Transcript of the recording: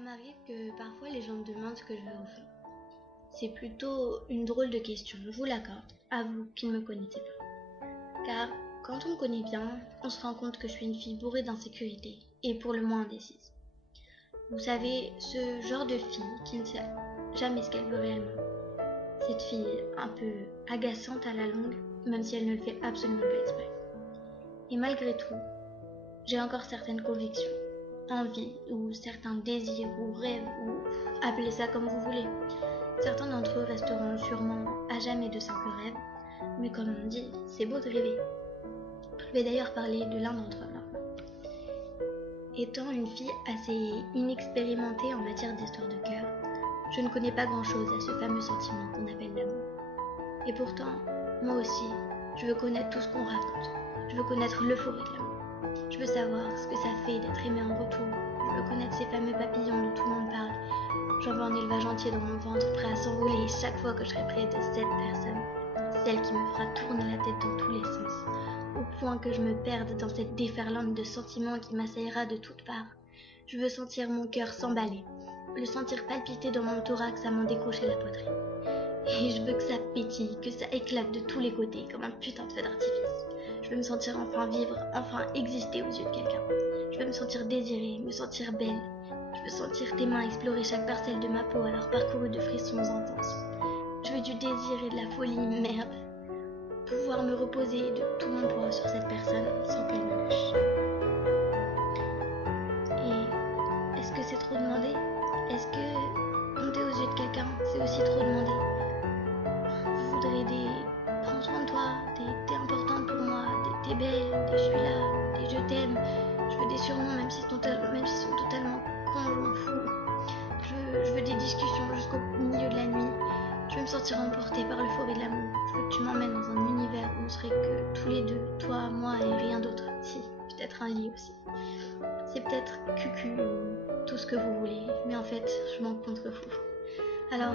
m'arrive que parfois les gens me demandent ce que je veux au fond. C'est plutôt une drôle de question, je vous l'accorde, à vous qui ne me connaissez pas. Car quand on me connaît bien, on se rend compte que je suis une fille bourrée d'insécurité et pour le moins indécise. Vous savez, ce genre de fille qui ne sait jamais ce qu'elle veut réellement. Cette fille un peu agaçante à la longue, même si elle ne le fait absolument pas exprès. Et malgré tout, j'ai encore certaines convictions, envies ou certains désirs ou rêves ou appelez ça comme vous voulez. Certains d'entre eux resteront sûrement à jamais de simples rêves, mais comme on dit, c'est beau de rêver. Je vais d'ailleurs parler de l'un d'entre eux maintenant. Étant une fille assez inexpérimentée en matière d'histoire de cœur, je ne connais pas grand-chose à ce fameux sentiment qu'on appelle l'amour. Et pourtant, moi aussi, je veux connaître tout ce qu'on raconte. Je veux connaître l'euphorie de l'amour. Je veux savoir ce que ça fait d'être aimé en retour. Je veux connaître ces fameux papillons dont tout le monde parle. J'en veux un élevage entier dans mon ventre, prêt à s'envoler chaque fois que je serai près de cette personne. Celle qui me fera tourner la tête dans tous les sens, au point que je me perde dans cette déferlante de sentiments qui m'assaillera de toutes parts. Je veux sentir mon cœur s'emballer, le sentir palpiter dans mon thorax à m'en décrocher la poitrine. Et je veux que ça pétille, que ça éclate de tous les côtés, comme un putain de feu d'artifice. Je veux me sentir enfin vivre, enfin exister aux yeux de quelqu'un. Je veux me sentir désirée, me sentir belle. Je veux sentir tes mains explorer chaque parcelle de ma peau alors parcourue de frissons intenses. Je veux du désir et de la folie, merde. Pouvoir me reposer de tout mon poids sur cette personne sans qu'elle me lâche. Et est-ce que c'est trop demandé? Est-ce que monter aux yeux de quelqu'un, c'est aussi trop demandé? Je voudrais des prends soin de toi, t'es importante pour moi, t'es belle, je suis là, je t'aime. Je veux des surnoms même s'ils sont totalement cons, je m'en fous. Je veux des discussions jusqu'au milieu de la nuit. Je veux me sentir emportée par l'euphorie de l'amour. Je veux que tu m'emmènes dans un univers où on serait que tous les deux, toi, moi et rien d'autre. Si, peut-être un lit aussi. C'est peut-être cucu ou tout ce que vous voulez, mais en fait, je m'en contrefous. Alors,